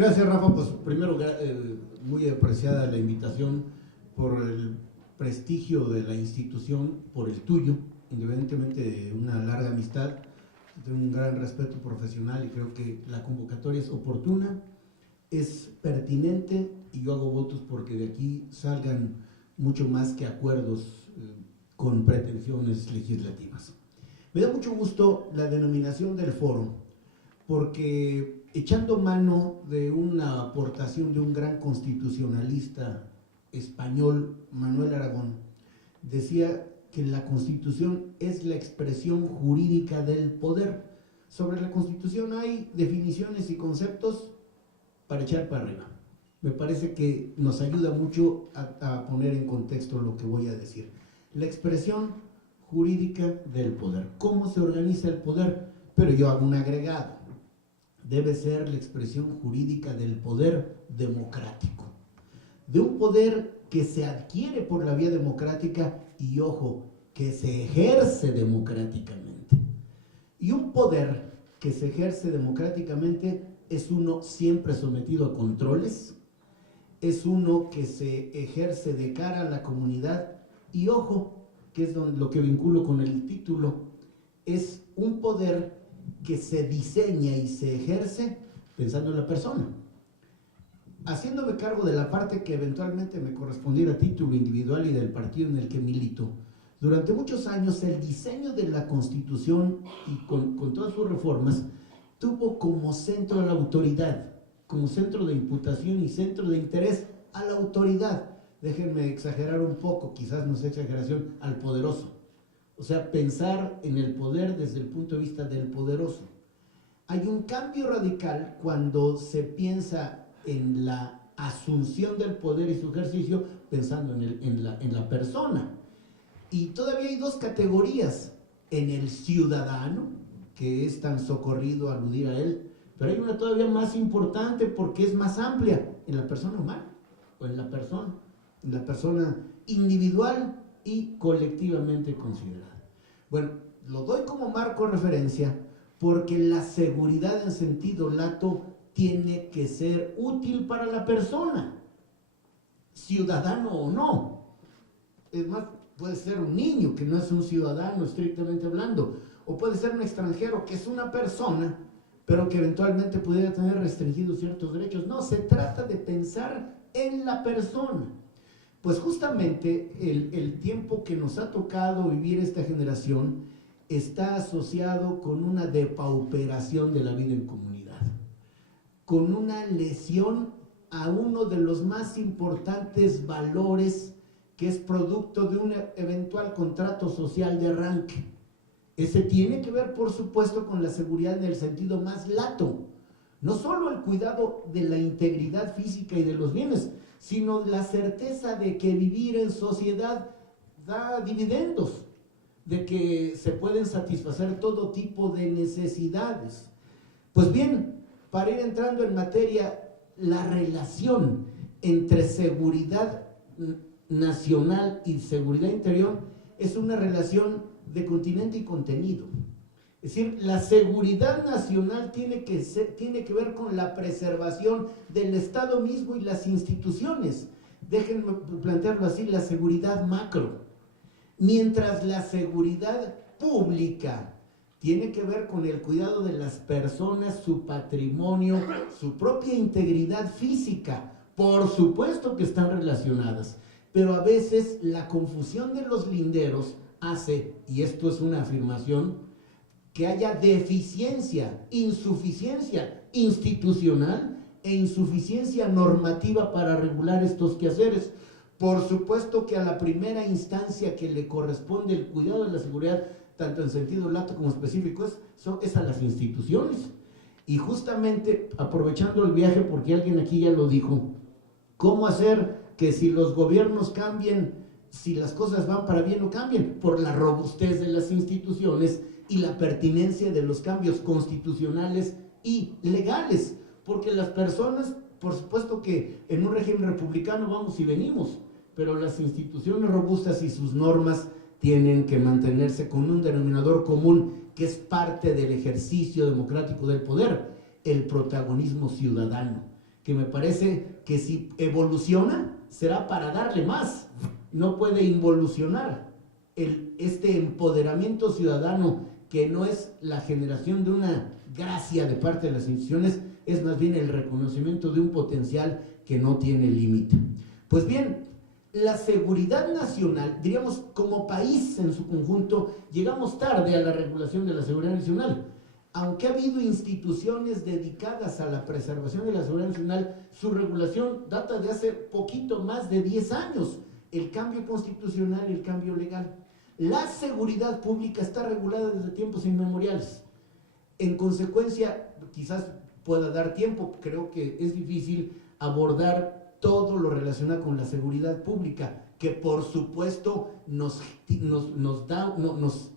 Gracias, Rafa. Pues primero, muy apreciada la invitación por el prestigio de la institución, por el tuyo, independientemente de una larga amistad, de un gran respeto profesional, y creo que la convocatoria es oportuna, es pertinente, y yo hago votos porque de aquí salgan mucho más que acuerdos con pretensiones legislativas. Me da mucho gusto la denominación del foro, porque echando mano de una aportación de un gran constitucionalista español, Manuel Aragón, decía que la Constitución es la expresión jurídica del poder. Sobre la Constitución hay definiciones y conceptos para echar para arriba. Me parece que nos ayuda mucho a poner en contexto lo que voy a decir. La expresión jurídica del poder. ¿Cómo se organiza el poder? Pero yo hago un agregado. Debe ser la expresión jurídica del poder democrático. De un poder que se adquiere por la vía democrática y, ojo, que se ejerce democráticamente. Y un poder que se ejerce democráticamente es uno siempre sometido a controles, es uno que se ejerce de cara a la comunidad y, ojo, que es lo que vinculo con el título, es un poder que se diseña y se ejerce pensando en la persona. Haciéndome cargo de la parte que eventualmente me correspondiera a título individual y del partido en el que milito, durante muchos años el diseño de la Constitución y con todas sus reformas tuvo como centro a la autoridad, como centro de imputación y centro de interés a la autoridad. Déjenme exagerar un poco, quizás no sea exageración, al poderoso. O sea, pensar en el poder desde el punto de vista del poderoso. Hay un cambio radical cuando se piensa en la asunción del poder y su ejercicio pensando en la persona. Y todavía hay dos categorías: en el ciudadano, que es tan socorrido aludir a él, pero hay una todavía más importante porque es más amplia, en la persona humana, o en la persona individual y colectivamente considerada. Bueno, lo doy como marco de referencia porque la seguridad en sentido lato tiene que ser útil para la persona, ciudadano o no. Es más, puede ser un niño que no es un ciudadano estrictamente hablando, o puede ser un extranjero que es una persona, pero que eventualmente pudiera tener restringidos ciertos derechos. No, se trata de pensar en la persona. Pues justamente el tiempo que nos ha tocado vivir esta generación está asociado con una depauperación de la vida en comunidad, con una lesión a uno de los más importantes valores que es producto de un eventual contrato social de arranque. Ese tiene que ver, por supuesto, con la seguridad en el sentido más lato, no solo el cuidado de la integridad física y de los bienes, sino la certeza de que vivir en sociedad da dividendos, de que se pueden satisfacer todo tipo de necesidades. Pues bien, para ir entrando en materia, la relación entre seguridad nacional y seguridad interior es una relación de continente y contenido. Es decir, la seguridad nacional tiene que ver con la preservación del Estado mismo y las instituciones. Déjenme plantearlo así: la seguridad macro. Mientras la seguridad pública tiene que ver con el cuidado de las personas, su patrimonio, su propia integridad física. Por supuesto que están relacionadas, pero a veces la confusión de los linderos hace, y esto es una afirmación, que haya deficiencia, insuficiencia institucional e insuficiencia normativa para regular estos quehaceres. Por supuesto que a la primera instancia que le corresponde el cuidado de la seguridad, tanto en sentido lato como específico, es a las instituciones. Y justamente, aprovechando el viaje, porque alguien aquí ya lo dijo, ¿cómo hacer que si los gobiernos cambien, si las cosas van para bien o cambien? Por la robustez de las instituciones y la pertinencia de los cambios constitucionales y legales, porque las personas, por supuesto que en un régimen republicano vamos y venimos, pero las instituciones robustas y sus normas tienen que mantenerse con un denominador común que es parte del ejercicio democrático del poder: el protagonismo ciudadano. que me parece que si evoluciona será para darle más, no puede involucionar. Este empoderamiento ciudadano, que no es la generación de una gracia de parte de las instituciones, es más bien el reconocimiento de un potencial que no tiene límite. Pues bien, la seguridad nacional, diríamos, como país en su conjunto, llegamos tarde a la regulación de la seguridad nacional. Aunque ha habido instituciones dedicadas a la preservación de la seguridad nacional, su regulación data de hace poquito más de 10 años, el cambio constitucional y el cambio legal. La seguridad pública está regulada desde tiempos inmemoriales. En consecuencia, quizás pueda dar tiempo, creo que es difícil abordar todo lo relacionado con la seguridad pública, que por supuesto nos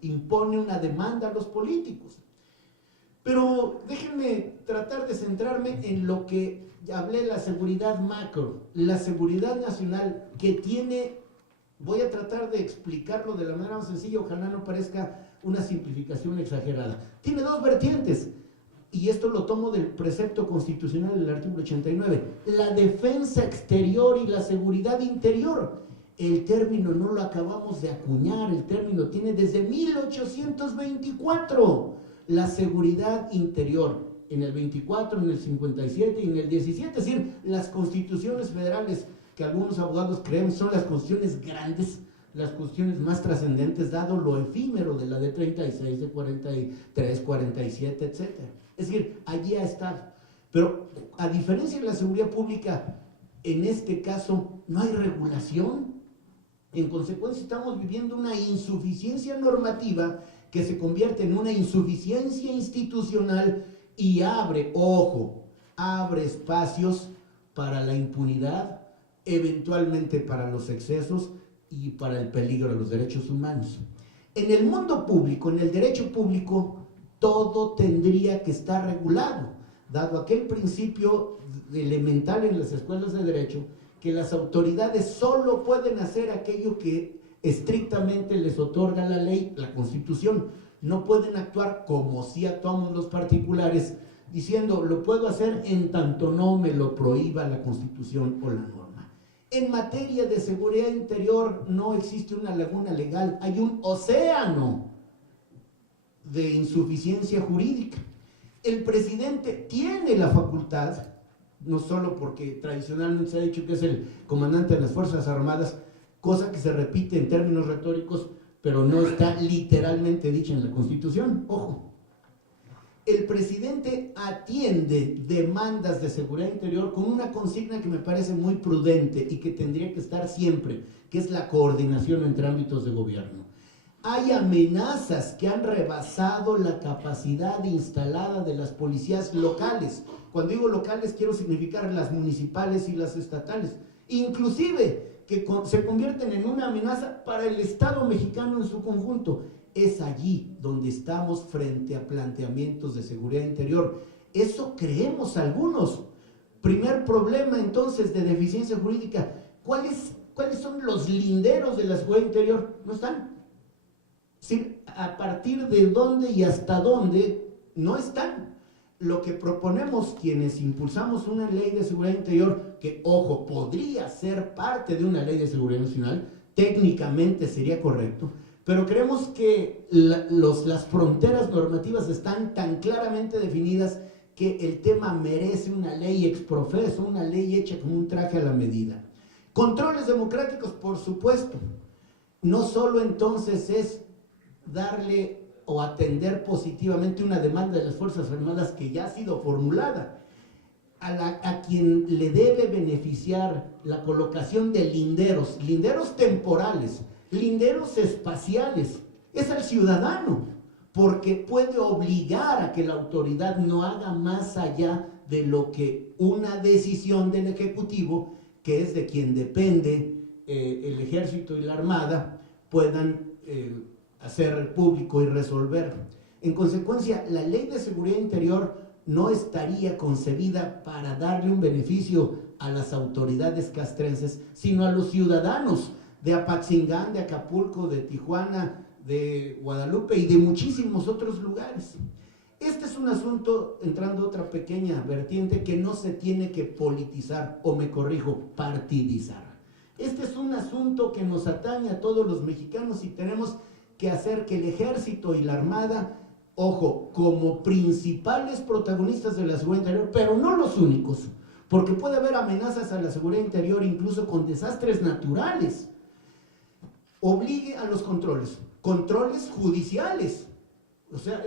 impone una demanda a los políticos. Pero déjenme tratar de centrarme en lo que hablé, la seguridad macro, la seguridad nacional, que tiene, voy a tratar de explicarlo de la manera más sencilla, ojalá no parezca una simplificación exagerada. Tiene dos vertientes, y esto lo tomo del precepto constitucional del artículo 89, la defensa exterior y la seguridad interior. El término no lo acabamos de acuñar, el término tiene desde 1824. La seguridad interior, en el 24, en el 57 y en el 17, es decir, las constituciones federales que algunos abogados creen son las constituciones grandes, las constituciones más trascendentes, dado lo efímero de la de 36, de 43, 47, etc. Es decir, allí ha estado. Pero a diferencia de la seguridad pública, en este caso no hay regulación. En consecuencia, estamos viviendo una insuficiencia normativa que se convierte en una insuficiencia institucional y abre, ojo, abre espacios para la impunidad, eventualmente para los excesos y para el peligro de los derechos humanos. En el mundo público, en el derecho público, todo tendría que estar regulado, dado aquel principio elemental en las escuelas de derecho, que las autoridades solo pueden hacer aquello que estrictamente les otorga la ley, la Constitución. No pueden actuar como si actuamos los particulares, diciendo, lo puedo hacer en tanto no me lo prohíba la Constitución o la norma. En materia de seguridad interior no existe una laguna legal, hay un océano de insuficiencia jurídica. El presidente tiene la facultad, no solo porque tradicionalmente se ha dicho que es el comandante de las Fuerzas Armadas, cosa que se repite en términos retóricos, pero no está literalmente dicha en la Constitución. Ojo, el presidente atiende demandas de seguridad interior con una consigna que me parece muy prudente y que tendría que estar siempre, que es la coordinación entre ámbitos de gobierno. Hay amenazas que han rebasado la capacidad instalada de las policías locales. Cuando digo locales, quiero significar las municipales y las estatales, inclusive que se convierten en una amenaza para el Estado mexicano en su conjunto. Es allí donde estamos frente a planteamientos de seguridad interior. Eso creemos algunos. Primer problema entonces de deficiencia jurídica. ¿Cuáles son los linderos de la seguridad interior? No están. Sí, a partir de dónde y hasta dónde no están. Lo que proponemos quienes impulsamos una ley de seguridad interior, que, ojo, podría ser parte de una ley de seguridad nacional, técnicamente sería correcto, pero creemos que las fronteras normativas están tan claramente definidas que el tema merece una ley exprofeso, una ley hecha como un traje a la medida. Controles democráticos, por supuesto. No solo entonces es darle o atender positivamente una demanda de las Fuerzas Armadas que ya ha sido formulada, a quien le debe beneficiar la colocación de linderos temporales, linderos espaciales, es al ciudadano, porque puede obligar a que la autoridad no haga más allá de lo que una decisión del Ejecutivo, que es de quien depende el Ejército y la Armada, puedan hacer público y resolver. En consecuencia, la ley de seguridad interior no estaría concebida para darle un beneficio a las autoridades castrenses, sino a los ciudadanos de Apaxingán, de Acapulco, de Tijuana, de Guadalupe y de muchísimos otros lugares. Este es un asunto, entrando a otra pequeña vertiente, que no se tiene que politizar, o me corrijo, partidizar. Este es un asunto que nos atañe a todos los mexicanos y tenemos que hacer que el ejército y la armada, ojo, como principales protagonistas de la seguridad interior, pero no los únicos, porque puede haber amenazas a la seguridad interior incluso con desastres naturales, obligue a los controles judiciales. O sea,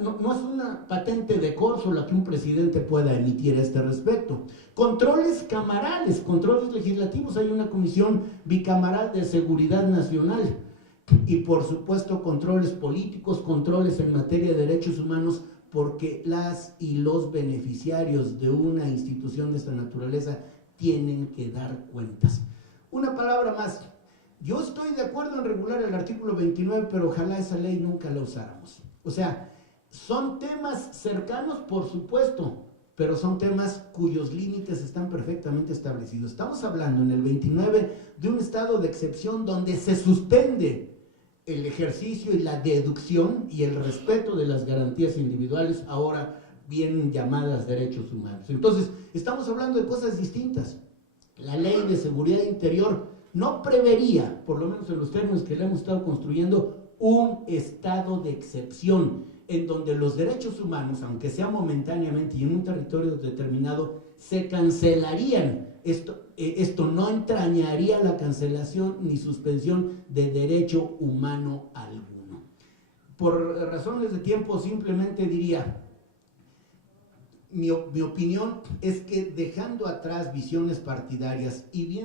no es una patente de corso la que un presidente pueda emitir a este respecto. Controles camarales, controles legislativos, hay una comisión bicameral de seguridad nacional. Y por supuesto controles políticos, controles en materia de derechos humanos, porque las y los beneficiarios de una institución de esta naturaleza tienen que dar cuentas. Una palabra más. Yo estoy de acuerdo en regular el artículo 29, pero ojalá esa ley nunca la usáramos. O sea, son temas cercanos, por supuesto, pero son temas cuyos límites están perfectamente establecidos. Estamos hablando en el 29 de un estado de excepción donde se suspende el ejercicio y la deducción y el respeto de las garantías individuales, ahora bien llamadas derechos humanos. Entonces, estamos hablando de cosas distintas. La ley de seguridad interior no prevería, por lo menos en los términos que le hemos estado construyendo, un estado de excepción en donde los derechos humanos, aunque sea momentáneamente y en un territorio determinado, se cancelarían. Esto no entrañaría la cancelación ni suspensión de derecho humano alguno. Por razones de tiempo simplemente diría, mi opinión es que dejando atrás visiones partidarias y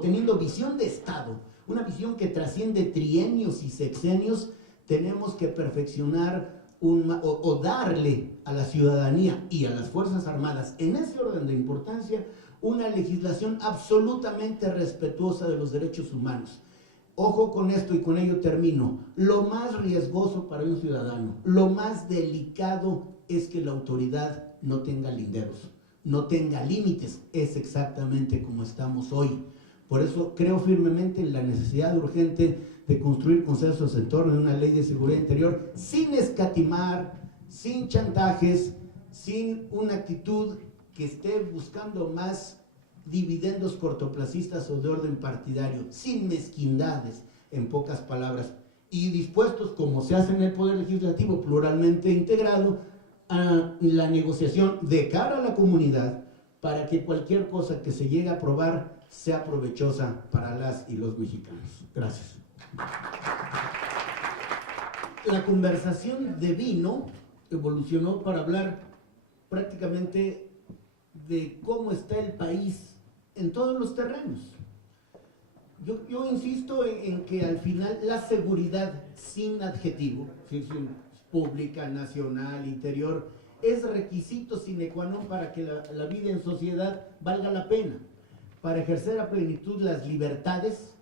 teniendo visión de Estado, una visión que trasciende trienios y sexenios, tenemos que perfeccionar o darle a la ciudadanía y a las Fuerzas Armadas, en ese orden de importancia, una legislación absolutamente respetuosa de los derechos humanos. Ojo con esto y con ello termino. Lo más riesgoso para un ciudadano, lo más delicado es que la autoridad no tenga linderos, no tenga límites. Es exactamente como estamos hoy. Por eso creo firmemente en la necesidad urgente de construir consensos en torno a una ley de seguridad interior sin escatimar, sin chantajes, sin una actitud que esté buscando más dividendos cortoplacistas o de orden partidario, sin mezquindades, en pocas palabras, y dispuestos, como se hace en el Poder Legislativo pluralmente integrado, a la negociación de cara a la comunidad para que cualquier cosa que se llegue a aprobar sea provechosa para las y los mexicanos. Gracias. La conversación evolucionó para hablar prácticamente de cómo está el país en todos los terrenos. Yo insisto en que al final la seguridad sin adjetivo, pública, nacional, interior, es requisito sine qua non para que la vida en sociedad valga la pena, para ejercer a plenitud las libertades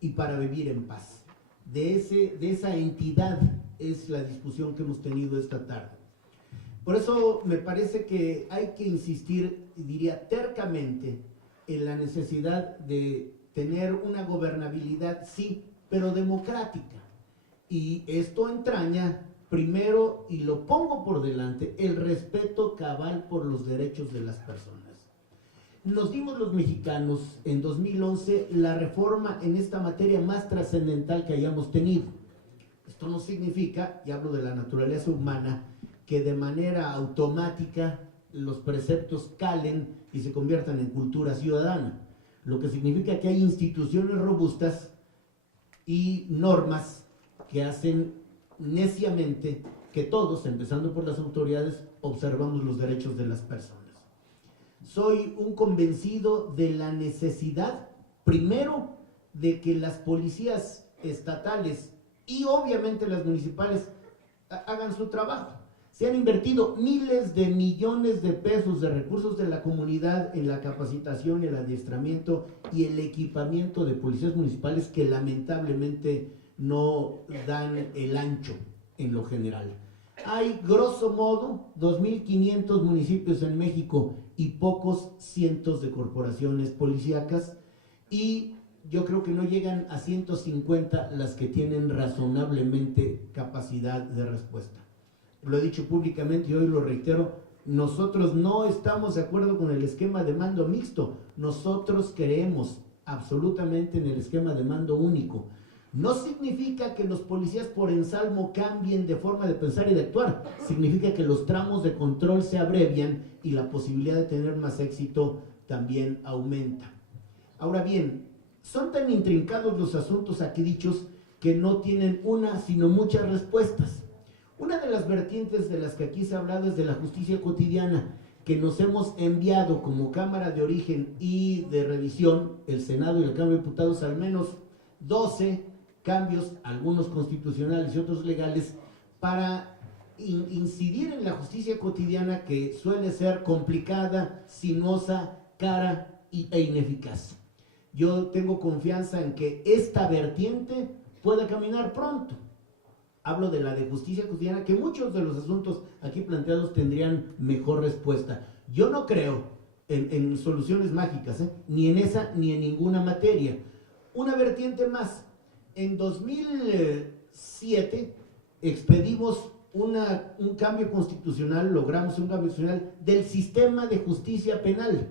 y para vivir en paz. De esa entidad es la discusión que hemos tenido esta tarde. Por eso me parece que hay que insistir, diría tercamente, en la necesidad de tener una gobernabilidad, sí, pero democrática. Y esto entraña, primero, y lo pongo por delante, el respeto cabal por los derechos de las personas. Nos dimos los mexicanos en 2011 la reforma en esta materia más trascendental que hayamos tenido. Esto no significa, y hablo de la naturaleza humana, que de manera automática los preceptos calen y se conviertan en cultura ciudadana. Lo que significa que hay instituciones robustas y normas que hacen neciamente que todos, empezando por las autoridades, observamos los derechos de las personas. Soy un convencido de la necesidad, primero, de que las policías estatales y obviamente las municipales hagan su trabajo. Se han invertido miles de millones de pesos de recursos de la comunidad en la capacitación, el adiestramiento y el equipamiento de policías municipales que lamentablemente no dan el ancho en lo general. Hay, grosso modo, 2.500 municipios en México y pocos cientos de corporaciones policíacas, y yo creo que no llegan a 150 las que tienen razonablemente capacidad de respuesta. lo he dicho públicamente y hoy lo reitero, nosotros no estamos de acuerdo con el esquema de mando mixto, nosotros creemos absolutamente en el esquema de mando único. No significa que los policías por ensalmo cambien de forma de pensar y de actuar, significa que los tramos de control se abrevian y la posibilidad de tener más éxito también aumenta. Ahora bien, son tan intrincados los asuntos aquí dichos que no tienen una sino muchas respuestas. Una de las vertientes de las que aquí se ha hablado es de la justicia cotidiana, que nos hemos enviado como Cámara de Origen y de Revisión, el Senado y la Cámara de Diputados, al menos 12 cambios, algunos constitucionales y otros legales, para incidir en la justicia cotidiana, que suele ser complicada, sinuosa, cara e ineficaz. Yo tengo confianza en que esta vertiente pueda caminar pronto. Hablo de la de justicia cotidiana, que muchos de los asuntos aquí planteados tendrían mejor respuesta. Yo no creo en soluciones mágicas, ni en esa ni en ninguna materia. Una vertiente más. En 2007 expedimos un cambio constitucional, logramos un cambio constitucional del sistema de justicia penal,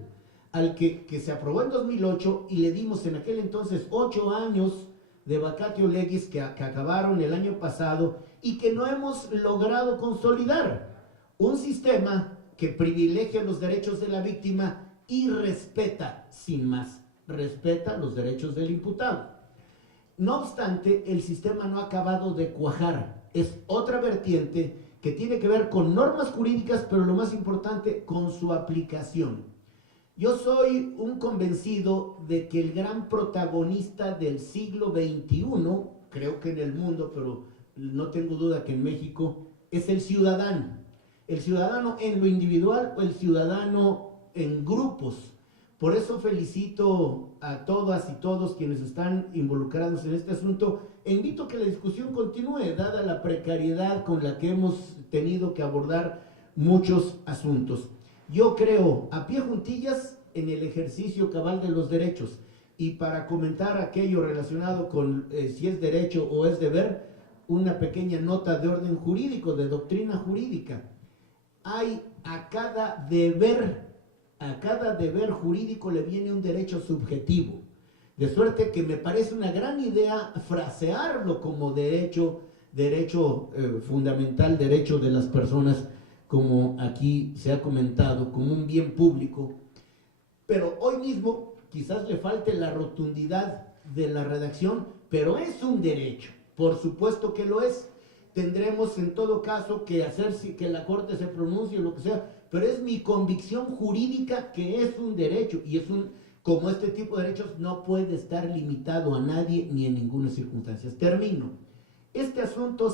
al que se aprobó en 2008 y le dimos en aquel entonces 8 años de vacatio legis que acabaron el año pasado y que no hemos logrado consolidar. Un sistema que privilegia los derechos de la víctima y respeta, sin más, respeta los derechos del imputado. No obstante, el sistema no ha acabado de cuajar. Es otra vertiente que tiene que ver con normas jurídicas, pero lo más importante, con su aplicación. Yo soy un convencido de que el gran protagonista del siglo XXI, creo que en el mundo, pero no tengo duda que en México, es el ciudadano. El ciudadano en lo individual o el ciudadano en grupos. Por eso felicito a todas y todos quienes están involucrados en este asunto e invito a que la discusión continúe, dada la precariedad con la que hemos tenido que abordar muchos asuntos. Yo creo a pie juntillas en el ejercicio cabal de los derechos, y para comentar aquello relacionado con si es derecho o es deber, una pequeña nota de orden jurídico, de doctrina jurídica. Hay a cada deber jurídico le viene un derecho subjetivo, de suerte que me parece una gran idea frasearlo como derecho fundamental, derecho de las personas, como aquí se ha comentado, como un bien público. Pero hoy mismo quizás le falte la rotundidad de la redacción, pero es un derecho, por supuesto que lo es. Tendremos en todo caso que hacer que la Corte se pronuncie o lo que sea, pero es mi convicción jurídica que es un derecho, y como este tipo de derechos no puede estar limitado a nadie ni en ninguna circunstancia. Termino. Este asunto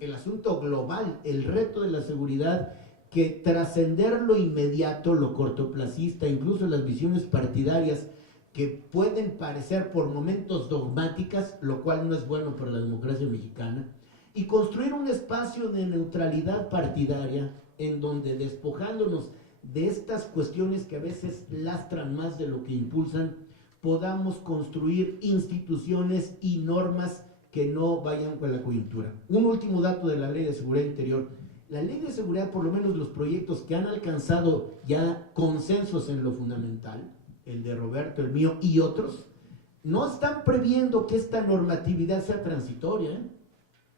el asunto global, el reto de la seguridad, que trascender lo inmediato, lo cortoplacista, incluso las visiones partidarias que pueden parecer por momentos dogmáticas, lo cual no es bueno para la democracia mexicana, y construir un espacio de neutralidad partidaria en donde, despojándonos de estas cuestiones que a veces lastran más de lo que impulsan, podamos construir instituciones y normas que no vayan con la coyuntura. Un último dato de la Ley de Seguridad Interior. La Ley de Seguridad, por lo menos los proyectos que han alcanzado ya consensos en lo fundamental, el de Roberto, el mío y otros, no están previendo que esta normatividad sea transitoria,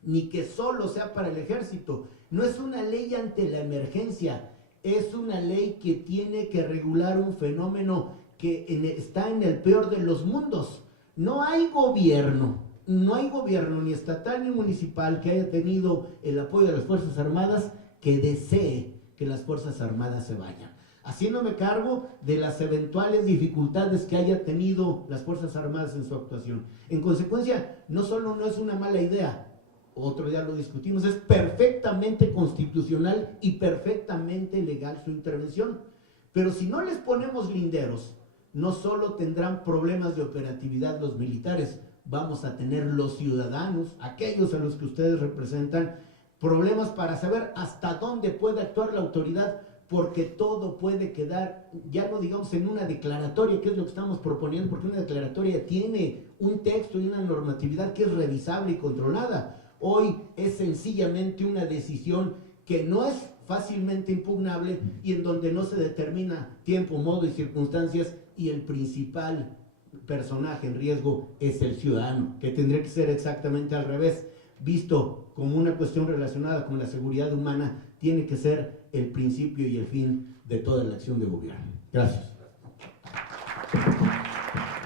ni que solo sea para el ejército. No es una ley ante la emergencia, es una ley que tiene que regular un fenómeno que está en el peor de los mundos. No hay gobierno ni estatal ni municipal que haya tenido el apoyo de las Fuerzas Armadas que desee que las Fuerzas Armadas se vayan, haciéndome cargo de las eventuales dificultades que haya tenido las Fuerzas Armadas en su actuación. En consecuencia, no solo no es una mala idea, otro día lo discutimos, es perfectamente constitucional y perfectamente legal su intervención. Pero si no les ponemos linderos, no solo tendrán problemas de operatividad los militares, vamos a tener los ciudadanos, aquellos a los que ustedes representan, problemas para saber hasta dónde puede actuar la autoridad, porque todo puede quedar, ya no digamos en una declaratoria, que es lo que estamos proponiendo, porque una declaratoria tiene un texto y una normatividad que es revisable y controlada. Hoy es sencillamente una decisión que no es fácilmente impugnable y en donde no se determina tiempo, modo y circunstancias, y el principal personaje en riesgo es el ciudadano, que tendría que ser exactamente al revés. Visto como una cuestión relacionada con la seguridad humana, tiene que ser el principio y el fin de toda la acción de gobierno. Gracias.